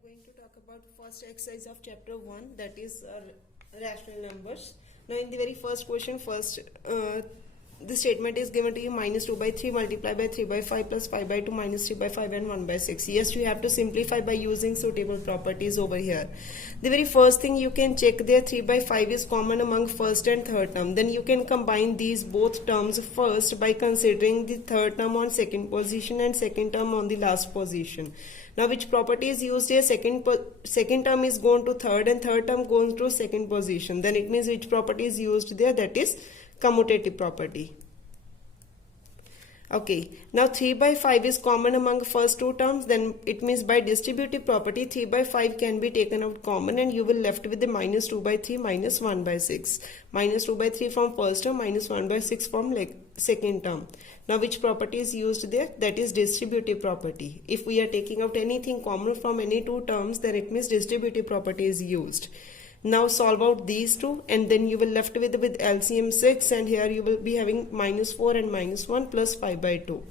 are going to talk about first exercise of chapter 1, that is rational numbers. Now in the very first question, the statement is given to you minus 2 by 3 multiplied by 3 by 5 plus 5 by 2 minus 3 by 5 and 1 by 6. Yes, you have to simplify by using suitable properties over here. The very first thing you can check there, 3 by 5 is common among first and third term. Then you can combine these both terms first by considering the third term on second position and second term on the last position. Now which property is used here? Second term is gone to third and third term goes to second position. Then it means which property is used there? That is commutative property. Okay, now 3 by 5 is common among first two terms, then it means by distributive property 3 by 5 can be taken out common and you will left with the minus 2 by 3 minus 1 by 6. Minus 2 by 3 from first term, minus 1 by 6 from second term. Now which property is used there? That is distributive property. If we are taking out anything common from any two terms, then it means distributive property is used. Now solve out these two and then you will left with LCM 6, and here you will be having minus 4 and minus 1 plus 5 by 2.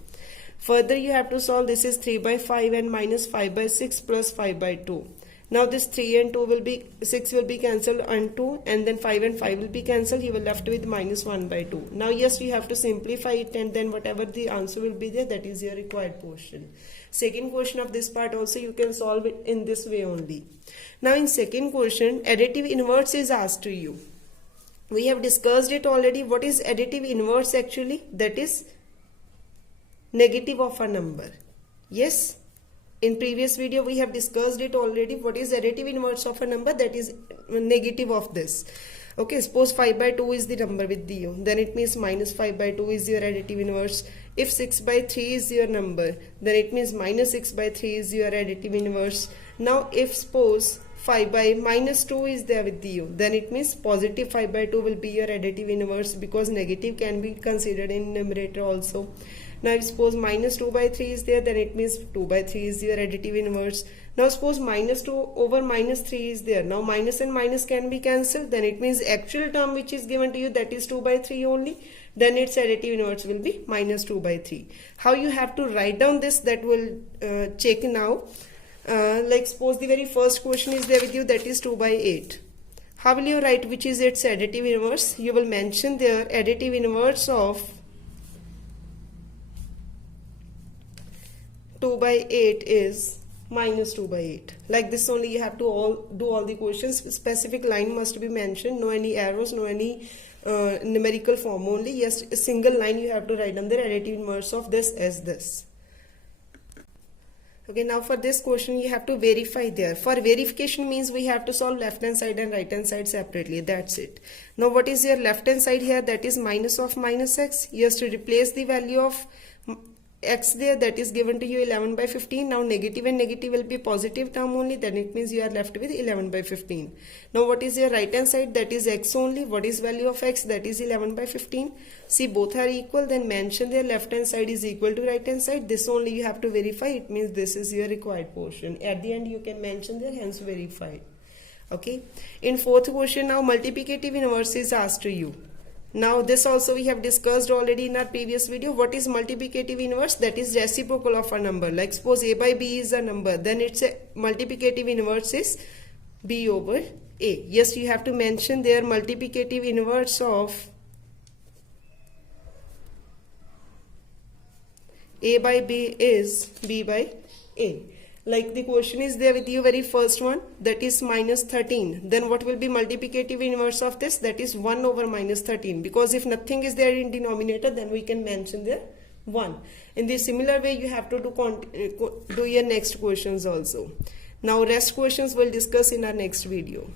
Further you have to solve, this is 3 by 5 and minus 5 by 6 plus 5 by 2. Now this 3 and 2 will be, 6 will be cancelled on 2 and then 5 and 5 will be cancelled. You will left with minus 1 by 2. Now yes, you have to simplify it and then whatever the answer will be there, that is your required portion. Second question of this part also you can solve it in this way only. Now in second question, additive inverse is asked to you. We have discussed it already. What is additive inverse actually? That is negative of a number. Yes, in previous video we have discussed it already. What is additive inverse of a number? That is negative of this. Okay, suppose 5 by 2 is the number with you, then it means minus 5 by 2 is your additive inverse. If 6 by 3 is your number, then it means minus 6 by 3 is your additive inverse. Now if suppose 5 by minus 2 is there with you, then it means positive 5 by 2 will be your additive inverse, because negative can be considered in numerator also. Now if suppose minus 2 by 3 is there, then it means 2 by 3 is your additive inverse. Now suppose minus 2 over minus 3 is there. Now minus and minus can be cancelled, then it means actual term which is given to you, that is 2 by 3 only. Then its additive inverse will be minus 2 by 3. How you have to write down this, that will check now. Like suppose the very first question is there with you, that is 2 by 8. How will you write which is its additive inverse? You will mention there additive inverse of 2 by 8 is minus 2 by 8. Like this only you have to do all the questions. Specific line must be mentioned, no any arrows, no any numerical form only. Yes, a single line you have to write down the additive inverse of this as this. Okay, now for this question you have to verify there. For verification means we have to solve left hand side and right hand side separately. That's it. Now what is your left hand side here? That is minus of minus x. You have to replace the value of x there, that is given to you 11 by 15. Now negative and negative will be positive term only, then it means you are left with 11 by 15. Now what is your right hand side? That is x only. What is value of x? That is 11 by 15. See, both are equal, then mention their left hand side is equal to right hand side. This only you have to verify. It means this is your required portion. At the end you can mention there, hence verified. Okay, in fourth question now multiplicative inverse is asked to you. Now this also we have discussed already in our previous video. What is multiplicative inverse? That is reciprocal of a number. Like suppose a by b is a number, then it's a multiplicative inverse is b over a. Yes, you have to mention their multiplicative inverse of a by b is b by a. Like the question is there with you, very first one, that is minus 13. Then what will be multiplicative inverse of this? That is 1 over minus 13. Because if nothing is there in denominator, then we can mention there 1. In the similar way, you have to do your next questions also. Now rest questions we'll discuss in our next video.